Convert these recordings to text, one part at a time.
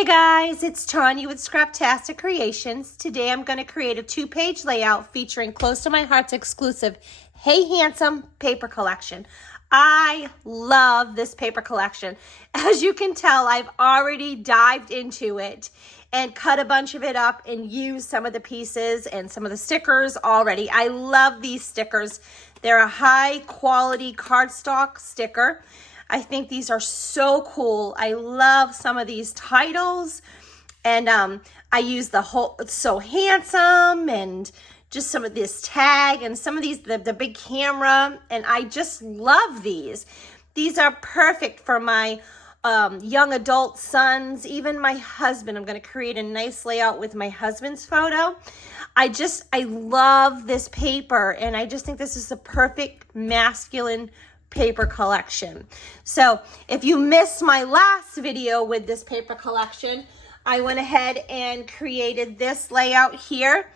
Hey guys, it's Tanya with Scraptastic Creations. Today I'm going to create a 2-page layout featuring Close to My Heart's exclusive Hey Handsome paper collection. I love this paper collection. As you can tell, I've already dived into it and cut a bunch of it up and used some of the pieces and some of the stickers already. I love these stickers. They're a high quality cardstock sticker. I think these are so cool. I love some of these titles, and I use the whole So Handsome and just some of this tag and some of these, the big camera, and I just love these. These are perfect for my young adult sons, even my husband. I'm going to create a nice layout with my husband's photo. I love this paper, and I just think this is the perfect masculine paper collection. So if you missed my last video with this paper collection, I went ahead and created this layout here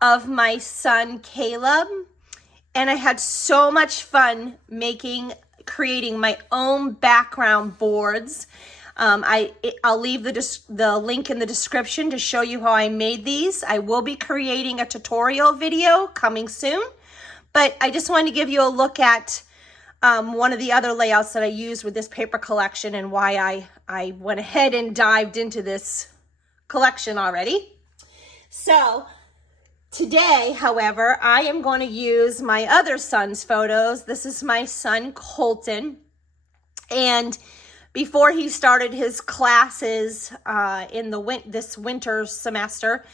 of my son Caleb, and I had so much fun creating my own background boards. I'll leave the link in the description to show you how I made these. I will be creating a tutorial video coming soon, but I just wanted to give you a look at one of the other layouts that I used with this paper collection and why I went ahead and dived into this collection already. So today, however, I am going to use my other son's photos. This is my son Colton, and before he started his classes in this winter semester,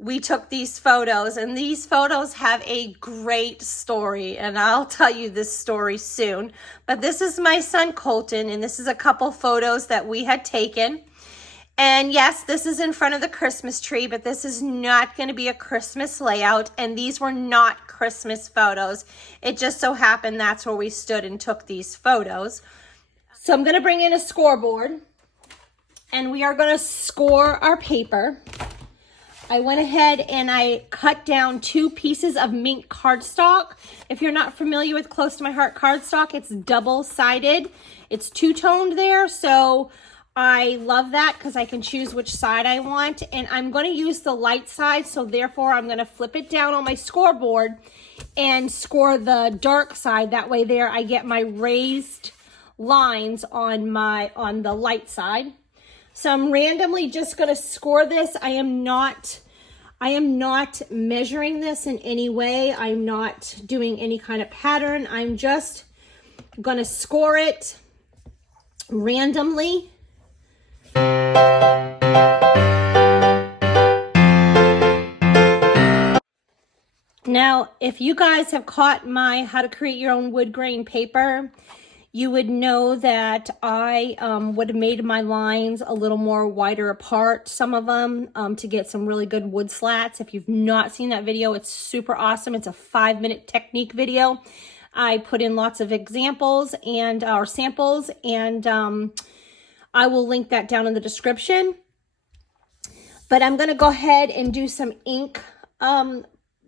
we took these photos, and these photos have a great story, and I'll tell you this story soon. But this is my son Colton, and this is a couple photos that we had taken. And yes, this is in front of the Christmas tree, but this is not going to be a Christmas layout, and these were not Christmas photos. It just so happened that's where we stood and took these photos. So I'm going to bring in a scoreboard, and we are going to score our paper. I went ahead and I cut down 2 pieces of mink cardstock. If you're not familiar with Close to My Heart cardstock, it's double-sided. It's two-toned there, so I love that because I can choose which side I want. And I'm going to use the light side, so therefore I'm going to flip it down on my scoreboard and score the dark side. That way there I get my raised lines on the light side. So I'm randomly just going to score this. I am not measuring this in any way. I'm not doing any kind of pattern. I'm just going to score it randomly. Now, if you guys have caught my How to Create Your Own Wood Grain paper, you would know that I would have made my lines a little more wider apart, some of them, to get some really good wood slats. If you've not seen that video, it's super awesome. It's a 5-minute technique video. I put in lots of examples and our samples, and I will link that down in the description. But I'm going to go ahead and do some ink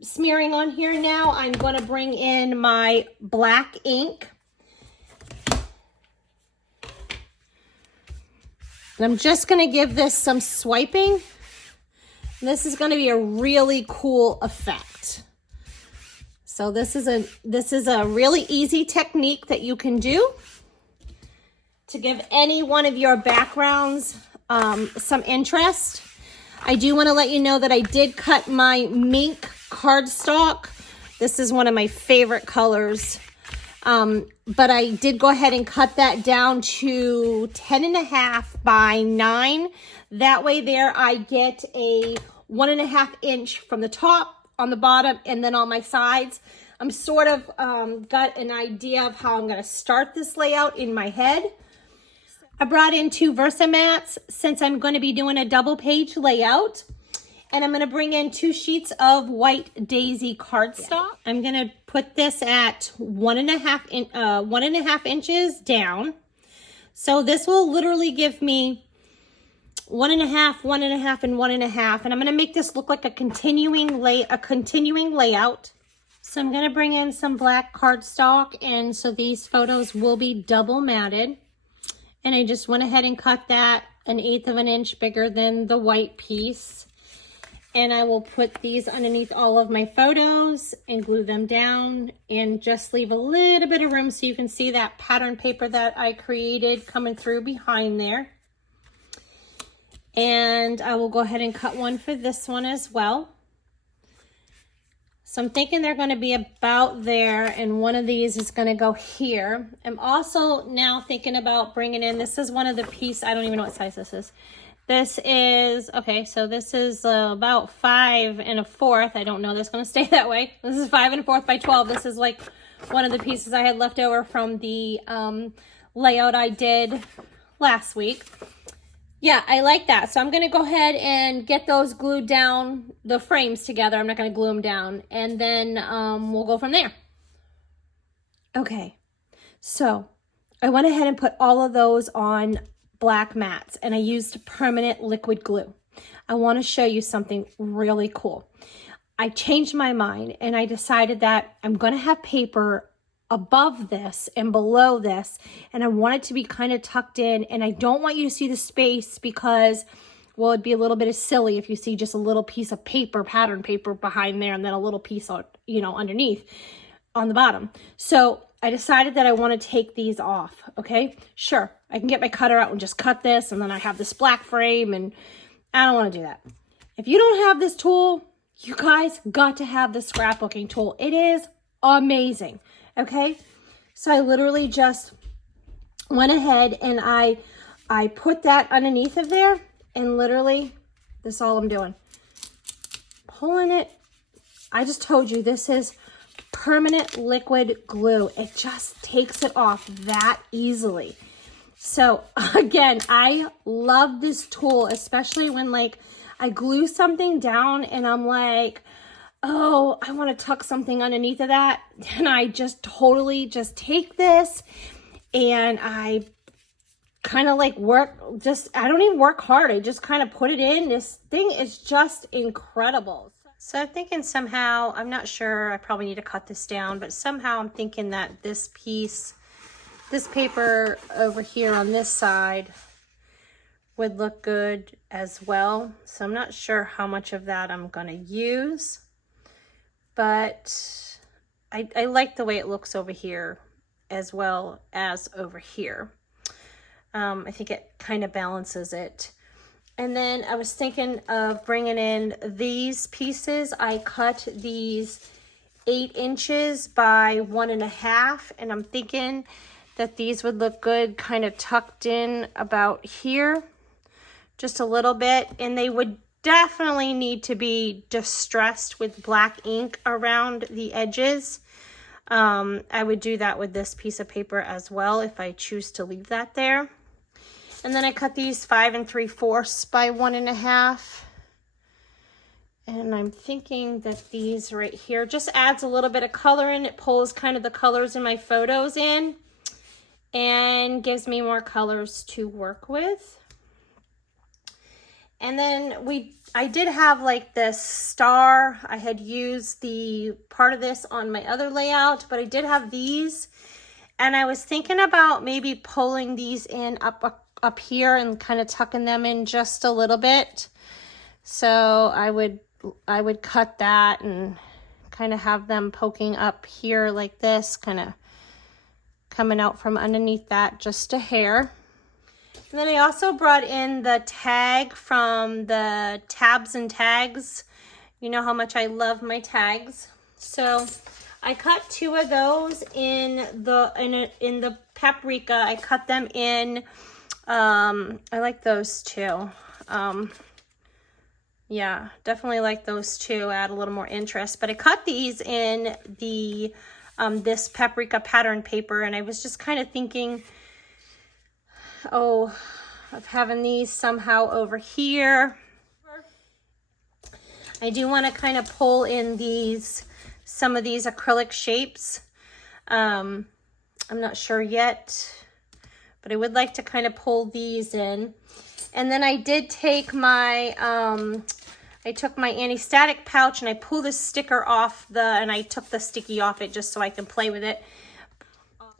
smearing on here now. I'm going to bring in my black ink. And I'm just going to give this some swiping. This is going to be a really cool effect. So this is a really easy technique that you can do to give any one of your backgrounds some interest. I do want to let you know that I did cut my mink cardstock. This is one of my favorite colors. But I did go ahead and cut that down to 10.5 by 9. That way there I get a 1.5 inch from the top, on the bottom, and then on my sides. I'm sort of got an idea of how I'm going to start this layout in my head. I brought in 2 Versamats since I'm going to be doing a double page layout. And I'm going to bring in 2 sheets of white daisy cardstock. I'm going to put this at 1.5 inches down. So this will literally give me 1.5, 1.5, and 1.5. And I'm going to make this look like a continuing layout. So I'm going to bring in some black cardstock, and so these photos will be double matted. And I just went ahead and cut that 1/8 of an inch bigger than the white piece. And I will put these underneath all of my photos and glue them down and just leave a little bit of room so you can see that pattern paper that I created coming through behind there. And I will go ahead and cut one for this one as well. So I'm thinking they're going to be about there, and one of these is going to go here. I'm also now thinking about bringing in, this is one of the pieces, I don't even know what size this is. This is, okay, so this is about 5 1/4. I don't know that's going to stay that way. This is 5 1/4 by 12. This is like one of the pieces I had left over from the layout I did last week. Yeah, I like that. So I'm going to go ahead and get those glued down, the frames together. I'm not going to glue them down. And then we'll go from there. Okay, so I went ahead and put all of those on black mats, and I used permanent liquid glue. I want to show you something really cool. I changed my mind, and I decided that I'm going to have paper above this and below this, and I want it to be kind of tucked in, and I don't want you to see the space because, well, it'd be a little bit of silly if you see just a little piece of paper, pattern paper behind there, and then a little piece on, you know, underneath on the bottom. So I decided that I want to take these off. Okay, sure, I can get my cutter out and just cut this, and then I have this black frame, and I don't want to do that. If you don't have this tool, you guys got to have the scrapbooking tool. It is amazing. Okay, so I literally just went ahead and I put that underneath of there, and literally this is all I'm doing, pulling it. I just told you this is permanent liquid glue. It just takes it off that easily. So again, I love this tool, especially when like I glue something down and I'm like, oh, I want to tuck something underneath of that. And I just totally just take this and I kind of like I don't even work hard. I just kind of put it in. This thing is just incredible. So I'm thinking somehow, I'm not sure, I probably need to cut this down, but somehow I'm thinking that this piece, this paper over here on this side would look good as well. So I'm not sure how much of that I'm going to use. But I like the way it looks over here as well as over here. I think it kind of balances it. And then I was thinking of bringing in these pieces. I cut these 8 inches by 1.5, and I'm thinking that these would look good kind of tucked in about here, just a little bit, and they would definitely need to be distressed with black ink around the edges. I would do that with this piece of paper as well if I choose to leave that there. And then I cut these 5 3/4 by 1.5. And I'm thinking that these right here just adds a little bit of color in. It pulls kind of the colors in my photos in and gives me more colors to work with. And then I did have like this star. I had used the part of this on my other layout, but I did have these. And I was thinking about maybe pulling these in up here and kind of tucking them in just a little bit. So I would cut that and kind of have them poking up here like this, kind of coming out from underneath that just a hair. And then I also brought in the tag from the Tabs and Tags. You know how much I love my tags. So I cut 2 of those in the paprika. I cut them in. I like those too. Yeah, definitely like those two. Add a little more interest. But I cut these in the this paprika pattern paper, and I was just kind of thinking, of having these somehow over here. I do want to kind of pull in some of these acrylic shapes. I'm not sure yet, but I would like to kind of pull these in. And then I did take my, I took my anti-static pouch and I pulled the sticker off and I took the sticky off it just so I can play with it.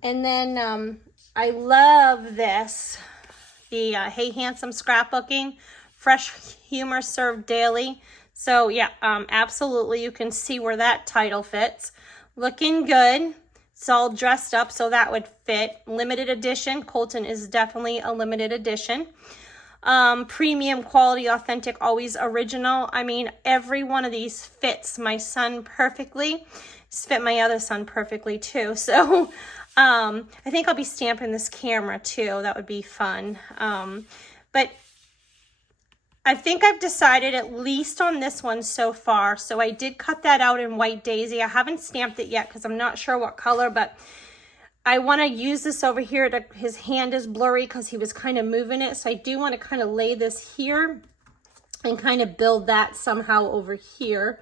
And then I love this the Hey Handsome scrapbooking, fresh humor served daily. So yeah, absolutely, you can see where that title fits. Looking good. It's all dressed up, so that would fit. Limited edition. Colton is definitely a limited edition. Premium quality, authentic, always original. I mean, every one of these fits my son perfectly. It's fit my other son perfectly too. So I think I'll be stamping this camera too. That would be fun. But I think I've decided at least on this one so far. So I did cut that out in White Daisy. I haven't stamped it yet because I'm not sure what color, but I want to use this over here. His hand is blurry because he was kind of moving it. So I do want to kind of lay this here and kind of build that somehow over here.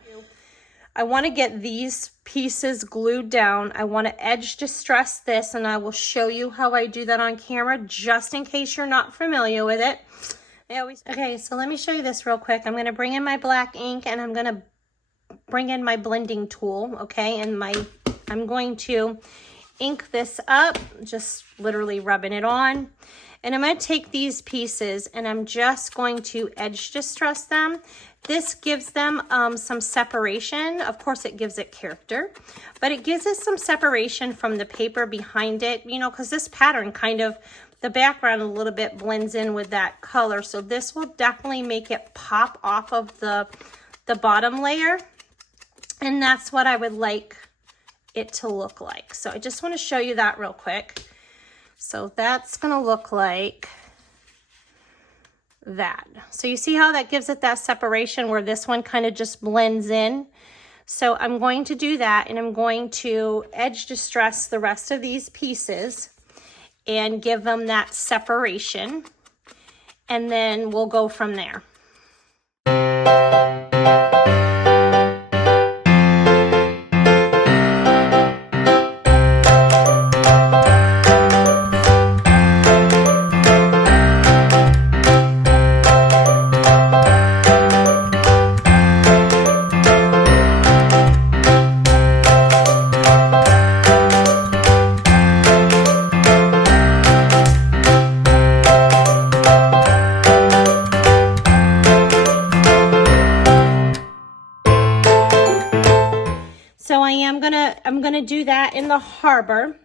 I want to get these pieces glued down. I want to edge distress this, and I will show you how I do that on camera just in case you're not familiar with it. Okay, so let me show you this real quick. I'm going to bring in my black ink, and I'm going to bring in my blending tool, okay? And I'm going to ink this up, just literally rubbing it on. And I'm going to take these pieces, and I'm just going to edge distress them. This gives them some separation. Of course, it gives it character, but it gives us some separation from the paper behind it, you know, because this pattern kind of, the background a little bit blends in with that color. So this will definitely make it pop off of the bottom layer. And that's what I would like it to look like. So I just want to show you that real quick. So that's going to look like that. So you see how that gives it that separation where this one kind of just blends in. So I'm going to do that, and I'm going to edge distress the rest of these pieces and give them that separation, and then we'll go from there. So I'm gonna do that in the harbor,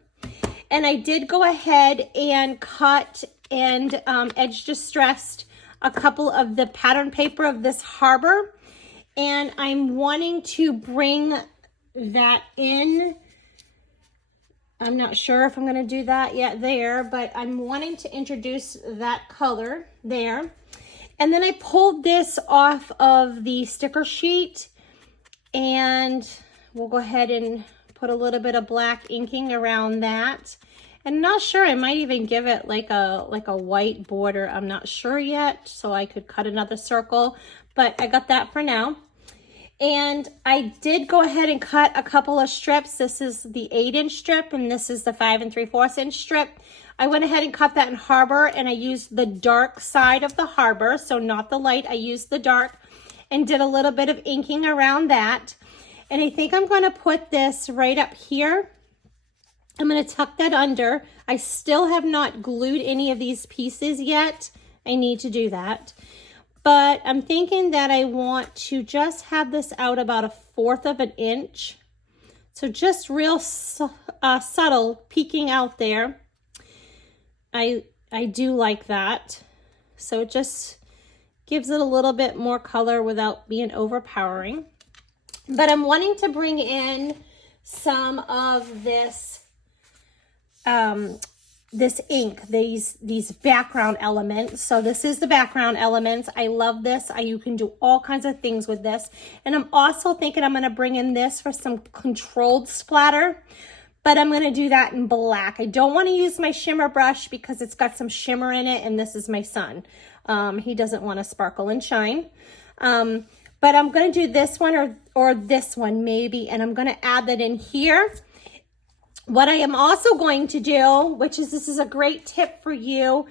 and I did go ahead and cut and edge distressed a couple of the pattern paper of this harbor, and I'm wanting to bring that in. I'm not sure if I'm gonna do that yet there, but I'm wanting to introduce that color there. And then I pulled this off of the sticker sheet, and we'll go ahead and put a little bit of black inking around that. And I'm not sure, I might even give it like a white border. I'm not sure yet, so I could cut another circle, but I got that for now. And I did go ahead and cut a couple of strips. This is the 8-inch strip, and this is the 5 3/4-inch strip. I went ahead and cut that in harbor, and I used the dark side of the harbor, so not the light. I used the dark and did a little bit of inking around that. And I think I'm going to put this right up here. I'm going to tuck that under. I still have not glued any of these pieces yet. I need to do that. But I'm thinking that I want to just have this out about 1/4 of an inch. So just real subtle peeking out there. I do like that. So it just gives it a little bit more color without being overpowering. But I'm wanting to bring in some of this this ink, these background elements. So this is the background elements. I love this. You can do all kinds of things with this. And I'm also thinking I'm going to bring in this for some controlled splatter, but I'm going to do that in black. I don't want to use my shimmer brush because it's got some shimmer in it, and this is my son. He doesn't want to sparkle and shine. But I'm going to do this one or this one maybe, and I'm going to add that in here. What I am also going to do, this is a great tip for you.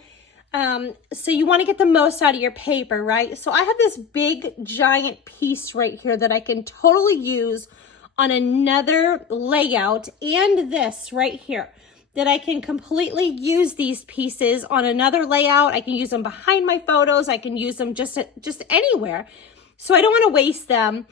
So you want to get the most out of your paper, right? So I have this big giant piece right here that I can totally use on another layout, and this right here. that I can completely use these pieces on another layout. I can use them behind my photos. I can use them just anywhere. So I don't want to waste them.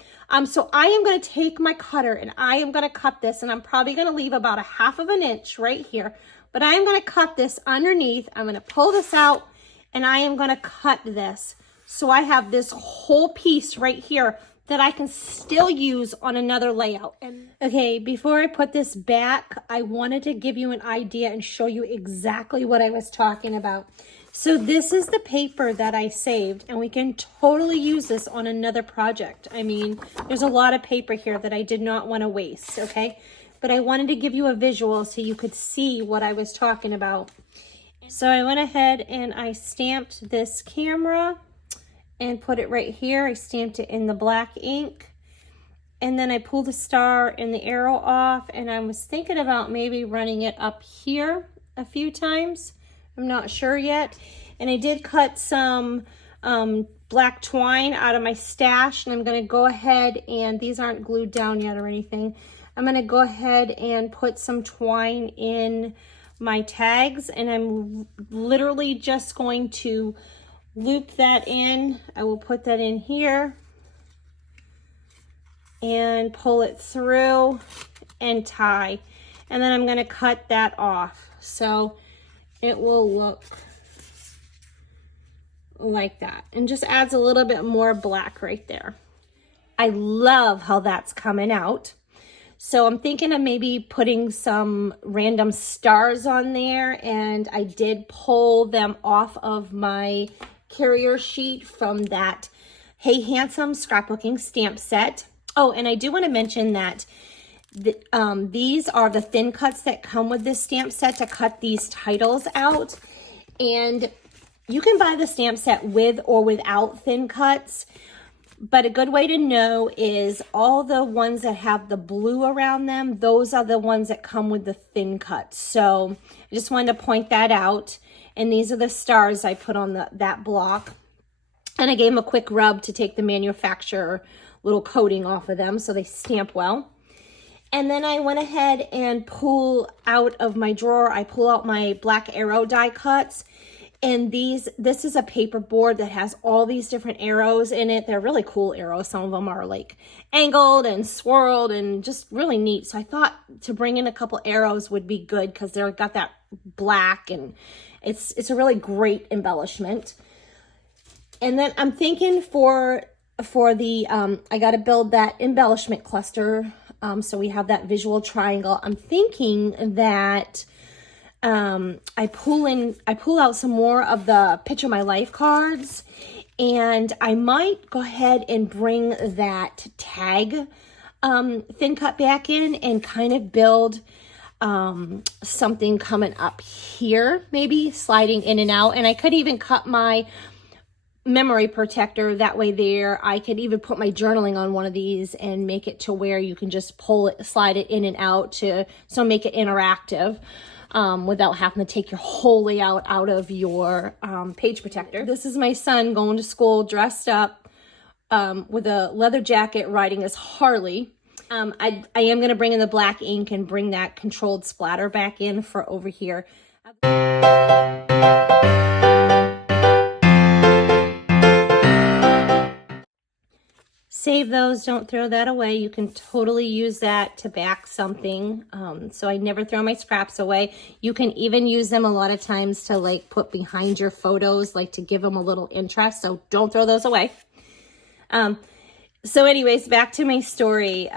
So I am going to take my cutter and I am going to cut this, and I'm probably going to leave about a 1/2 inch right here, but I am going to cut this underneath. I'm going to pull this out and I am going to cut this. So I have this whole piece right here that I can still use on another layout. And okay, before I put this back, I wanted to give you an idea and show you exactly what I was talking about. So this is the paper that I saved, and we can totally use this on another project. I mean, there's a lot of paper here that I did not want to waste, okay? But I wanted to give you a visual so you could see what I was talking about. So I went ahead and I stamped this camera and put it right here. I stamped it in the black ink. And then I pulled the star and the arrow off, and I was thinking about maybe running it up here a few times. I'm not sure yet. And I did cut some black twine out of my stash, and I'm going to go ahead and, these aren't glued down yet or anything, I'm going to go ahead and put some twine in my tags, and I'm literally just going to loop that in. I will put that in here and pull it through and tie, and then I'm going to cut that off so it will look like that, and just adds a little bit more black right there. I love how that's coming out. So I'm thinking of maybe putting some random stars on there, and I did pull them off of my carrier sheet from that Hey Handsome scrapbooking stamp set. Oh, and I do want to mention that these are the thin cuts that come with this stamp set to cut these titles out. And you can buy the stamp set with or without thin cuts. But a good way to know is all the ones that have the blue around them, those are the ones that come with the thin cuts. So I just wanted to point that out. And these are the stars I put on that block. And I gave them a quick rub to take the manufacturer little coating off of them so they stamp well. And then I went ahead and pull out of my drawer, I pull out my black arrow die cuts. And this is a paper board that has all these different arrows in it. They're really cool arrows. Some of them are like angled and swirled and just really neat. So I thought to bring in a couple arrows would be good because they've got that black, and it's a really great embellishment. And then I'm thinking for the, I got to build that embellishment cluster. So we have that visual triangle. I'm thinking that I pull out some more of the Picture My Life cards, and I might go ahead and bring that tag thin cut back in and kind of build something coming up here, maybe sliding in and out. And I could even cut my memory protector that way there. I could even put my journaling on one of these and make it to where you can just pull it, slide it in and out so make it interactive. Without having to take your whole layout out of your page protector. This is my son going to school dressed up with a leather jacket riding his Harley. I am going to bring in the black ink and bring that controlled splatter back in for over here. Save those, don't throw that away. You can totally use that to back something. So I never throw my scraps away. You can even use them a lot of times to like put behind your photos, like to give them a little interest. So don't throw those away. So anyways, back to my story.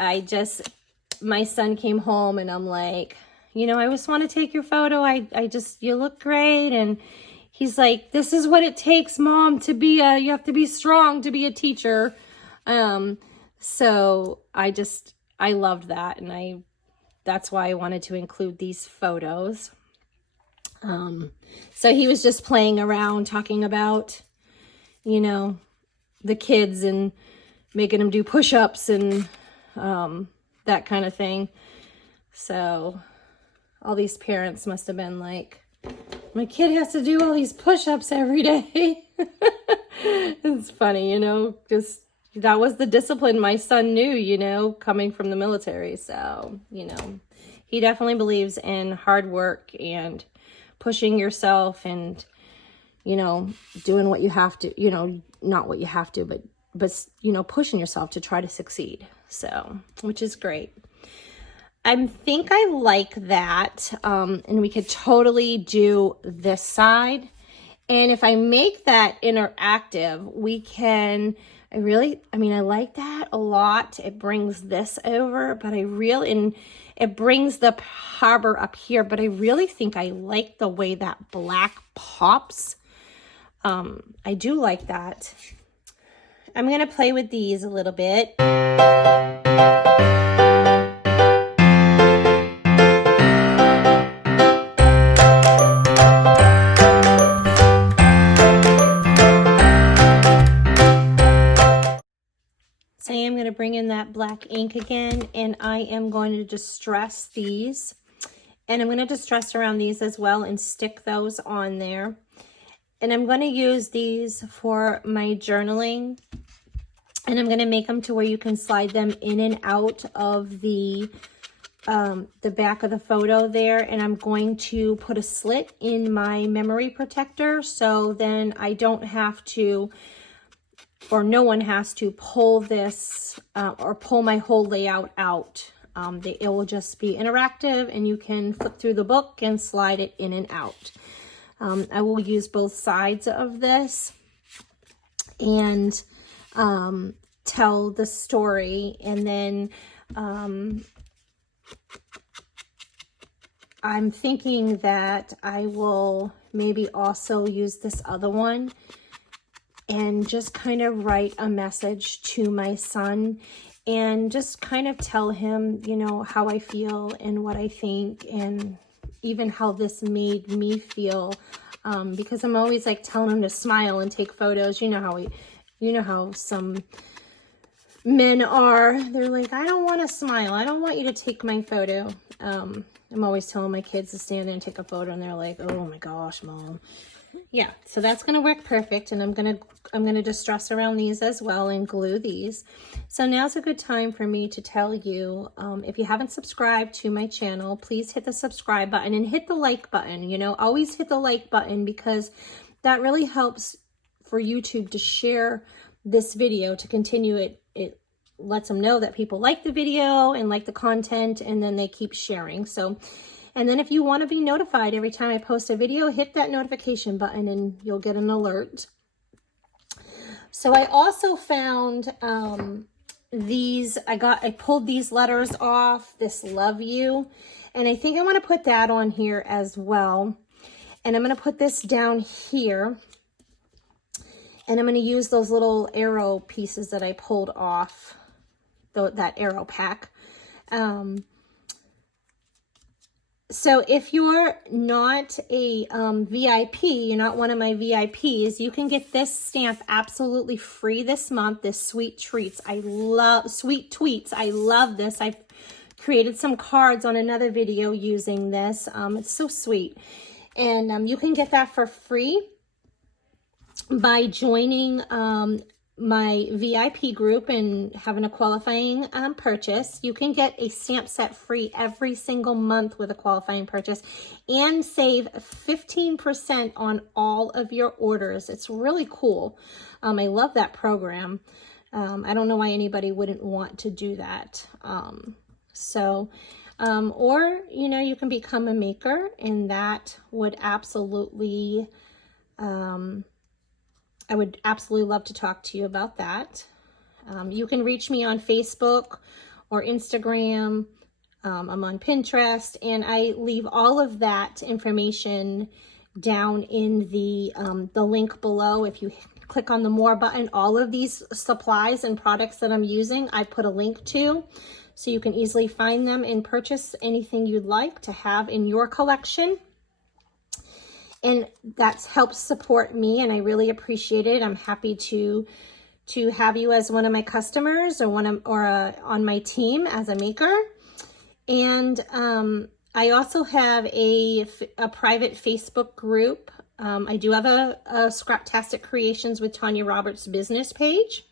My son came home and I'm like, you know, I just want to take your photo. You look great. And he's like, this is what it takes, Mom, you have to be strong to be a teacher. So I loved that, and that's why I wanted to include these photos. So he was just playing around talking about, you know, the kids and making them do push-ups and, that kind of thing. So all these parents must have been like, my kid has to do all these push-ups every day. It's funny, you know, that was the discipline my son knew, you know, coming from the military. So, you know, he definitely believes in hard work and pushing yourself and, you know, doing what you have to, you know, not what you have to, but, you know, pushing yourself to try to succeed. So, which is great. I think I like that. And we could totally do this side. And if I make that interactive, we can, I like that a lot. It brings this over, but it brings the harbor up here, but I really think I like the way that black pops. I do like that. I'm going to play with these a little bit. So I am going to bring in that black ink again, and I am going to distress these. And I'm going to distress around these as well and stick those on there. And I'm going to use these for my journaling. And I'm going to make them to where you can slide them in and out of the back of the photo there. And I'm going to put a slit in my memory protector, so then I don't have to, or no one has to pull this or pull my whole layout out. It will just be interactive, and you can flip through the book and slide it in and out. I will use both sides of this and tell the story, and then I'm thinking that I will maybe also use this other one and just kind of write a message to my son and just kind of tell him, you know, how I feel and what I think, and even how this made me feel, because I'm always like telling him to smile and take photos. You know how some men are. They're like, I don't want to smile. I don't want you to take my photo. I'm always telling my kids to stand there and take a photo, and they're like, oh my gosh, Mom. Yeah, so that's going to work perfect, and I'm going to distress around these as well and glue these. So now's a good time for me to tell you, if you haven't subscribed to my channel, please hit the subscribe button and hit the like button. You know, always hit the like button, because that really helps for YouTube to share this video, to continue it. It lets them know that people like the video and like the content, and then they keep sharing. So, and then if you want to be notified every time I post a video, hit that notification button and you'll get an alert. So I also found these, I pulled these letters off, this love you, and I think I want to put that on here as well. And I'm going to put this down here, and I'm going to use those little arrow pieces that I pulled off, that arrow pack. So if you're not a VIP, you're not one of my VIPs, you can get this stamp absolutely free this month, this Sweet Treats. Sweet Tweets. I love this. I've created some cards on another video using this. It's so sweet. And you can get that for free by joining my VIP group and having a qualifying purchase. You can get a stamp set free every single month with a qualifying purchase and save 15% on all of your orders. It's really cool. I love that program. I don't know why anybody wouldn't want to do that. Or, you know, you can become a maker, and that would absolutely, I would absolutely love to talk to you about that. You can reach me on Facebook or Instagram. I'm on Pinterest, and I leave all of that information down in the link below. If you click on the More button, all of these supplies and products that I'm using, I put a link to, so you can easily find them and purchase anything you'd like to have in your collection. And that helps support me, and I really appreciate it. I'm happy to have you as one of my customers, or on my team as a maker. And I also have a private Facebook group. I do have a Scraptastic Creations with Tanya Roberts business page.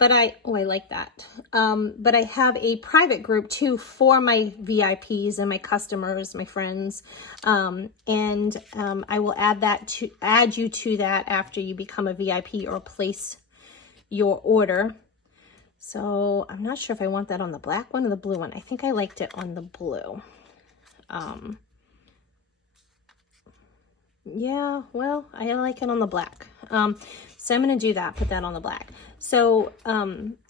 I like that. But I have a private group too for my VIPs and my customers, my friends. I will add you to that after you become a VIP or place your order. So I'm not sure if I want that on the black one or the blue one. I think I liked it on the blue. Yeah, well, I like it on the black. So I'm going to do that, put that on the black. So,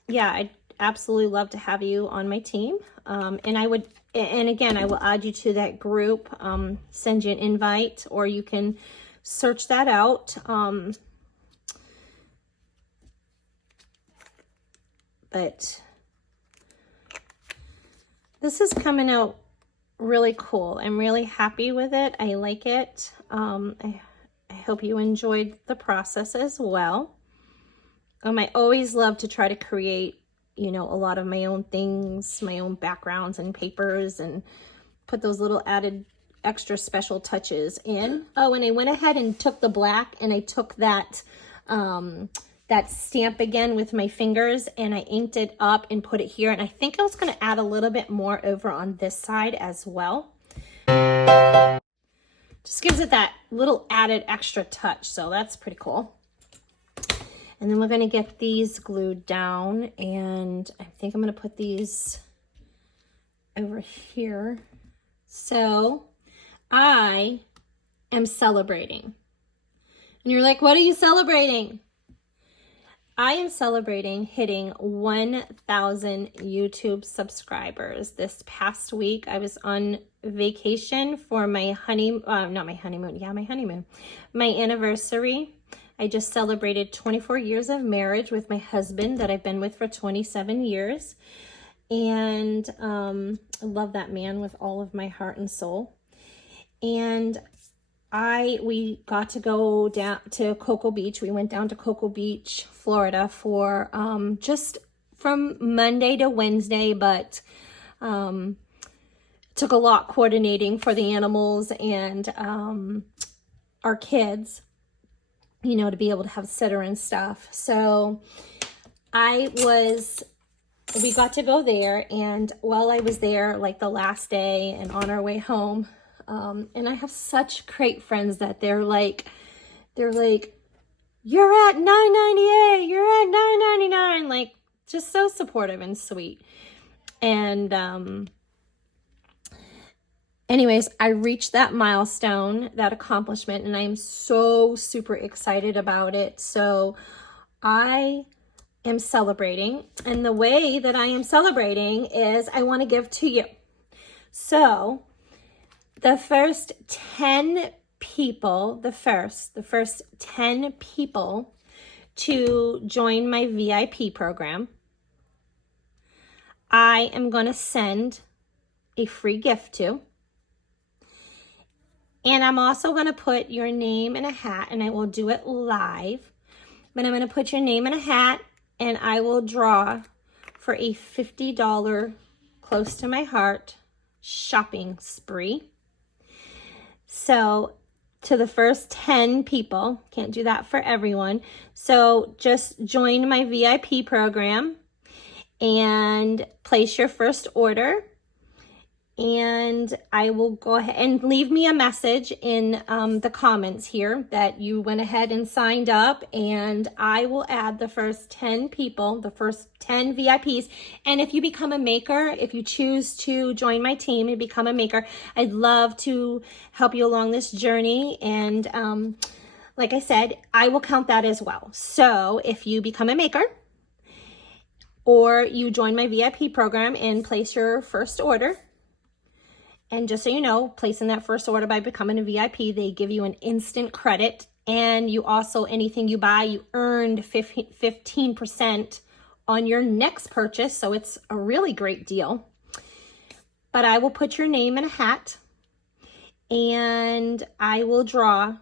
yeah, I'd absolutely love to have you on my team. And again, I will add you to that group, send you an invite, or you can search that out. But this is coming out really cool. I'm really happy with it. I like it. I hope you enjoyed the process as well. I always love to try to create, you know, a lot of my own things, my own backgrounds and papers, and put those little added extra special touches in. Oh, and I went ahead and took the black and I took that, that stamp again with my fingers, and I inked it up and put it here. And I think I was going to add a little bit more over on this side as well. Just gives it that little added extra touch. So that's pretty cool. And then we're going to get these glued down, and I think I'm going to put these over here. So I am celebrating. And you're like, what are you celebrating? I am celebrating hitting 1,000 YouTube subscribers. This past week, I was on vacation for my my anniversary. I just celebrated 24 years of marriage with my husband that I've been with for 27 years. And I love that man with all of my heart and soul. And we got to go down to Cocoa Beach. We went down to Cocoa Beach, Florida for just from Monday to Wednesday, but took a lot coordinating for the animals and our kids, you know, to be able to have sitter and stuff. So we got to go there, and while I was there, like the last day and on our way home, and I have such great friends that they're like, you're at $9.98, you're at $9.99, like just so supportive and sweet. And anyways, I reached that milestone, that accomplishment, and I am so super excited about it. So I am celebrating, and the way that I am celebrating is I want to give to you. So the first 10 people, the first 10 people to join my VIP program, I am going to send a free gift to. And I'm also going to put your name in a hat, and I will do it live. But I'm going to put your name in a hat, and I will draw for a $50 close to my heart shopping spree. So to the first 10 people, can't do that for everyone. So just join my VIP program and place your first order. And I will go ahead and leave me a message in the comments here that you went ahead and signed up, and I will add the first 10 people, the first 10 VIPs. And if you become a maker, if you choose to join my team and become a maker, I'd love to help you along this journey. And like I said, I will count that as well. So if you become a maker, or you join my VIP program and place your first order, and just so you know, placing that first order by becoming a VIP, they give you an instant credit. And you also, anything you buy, you earned 15% on your next purchase. So it's a really great deal. But I will put your name in a hat, and I will draw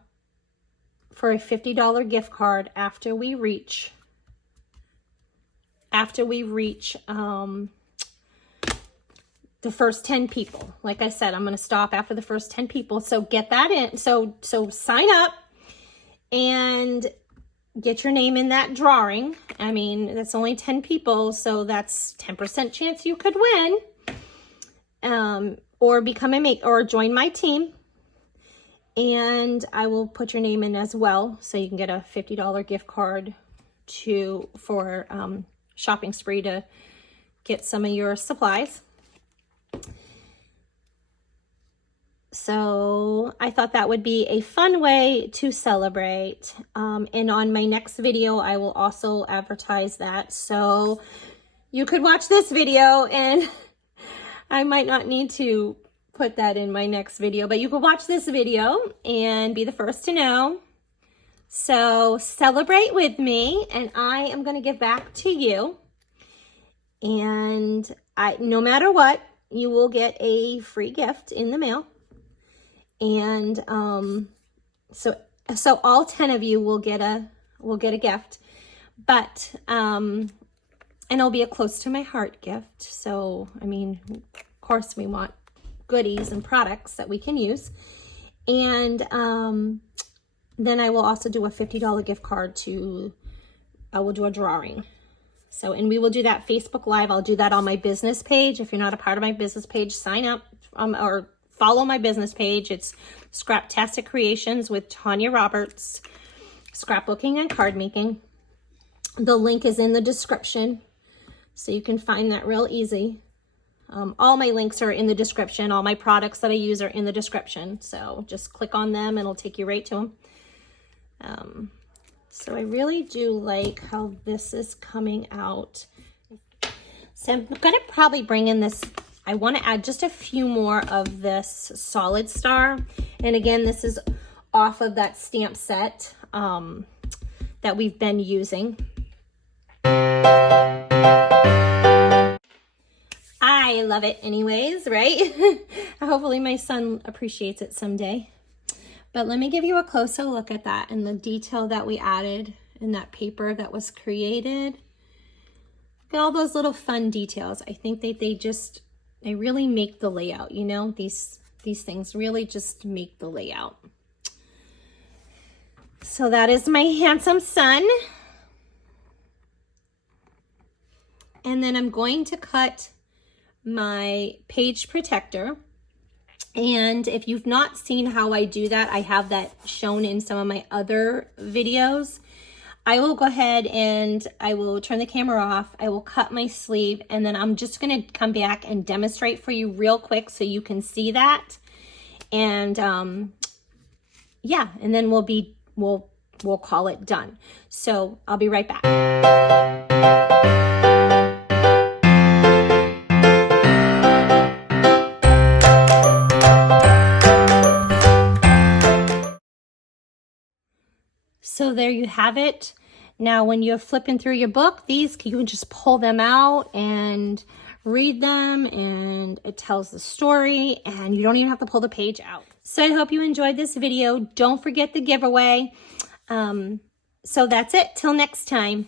for a $50 gift card after we reach the first 10 people. Like I said, I'm going to stop after the first 10 people. So get that in. So sign up, and get your name in that drawing. I mean, that's only 10 people, so that's 10% chance you could win. Or or join my team. And I will put your name in as well, so you can get a $50 gift card for shopping spree to get some of your supplies. So I thought that would be a fun way to celebrate. And on my next video, I will also advertise that. So you could watch this video, and I might not need to put that in my next video, but you could watch this video and be the first to know. So celebrate with me, and I am going to give back to you. And no matter what, you will get a free gift in the mail. And so all 10 of you will get a gift, but and it'll be a close to my heart gift. So I mean, of course we want goodies and products that we can use. And then I will also do a $50 gift card I will do a drawing. So, and we will do that Facebook Live. I'll do that on my business page. If you're not a part of my business page, sign up or follow my business page. It's Scraptastic Creations with Tanya Roberts, scrapbooking and card making. The link is in the description, so you can find that real easy. All my links are in the description. All my products that I use are in the description. So just click on them and it'll take you right to them. So I really do like how this is coming out. So I'm going to probably bring in this. I want to add just a few more of this solid star. And again, this is off of that stamp set that we've been using. I love it anyways, right? Hopefully my son appreciates it someday. But let me give you a closer look at that and the detail that we added in that paper that was created. Look at all those little fun details. I think they really make the layout, you know? These things really just make the layout. So that is my handsome son. And then I'm going to cut my page protector. And if you've not seen how I do that, I have that shown in some of my other videos. I will go ahead and I will turn the camera off. I will cut my sleeve, and then I'm just going to come back and demonstrate for you real quick so you can see that. And yeah, and then we'll call it done. So I'll be right back. So there you have it. Now, when you're flipping through your book, you can just pull them out and read them, and it tells the story, and you don't even have to pull the page out. So I hope you enjoyed this video. Don't forget the giveaway. So that's it. Till next time.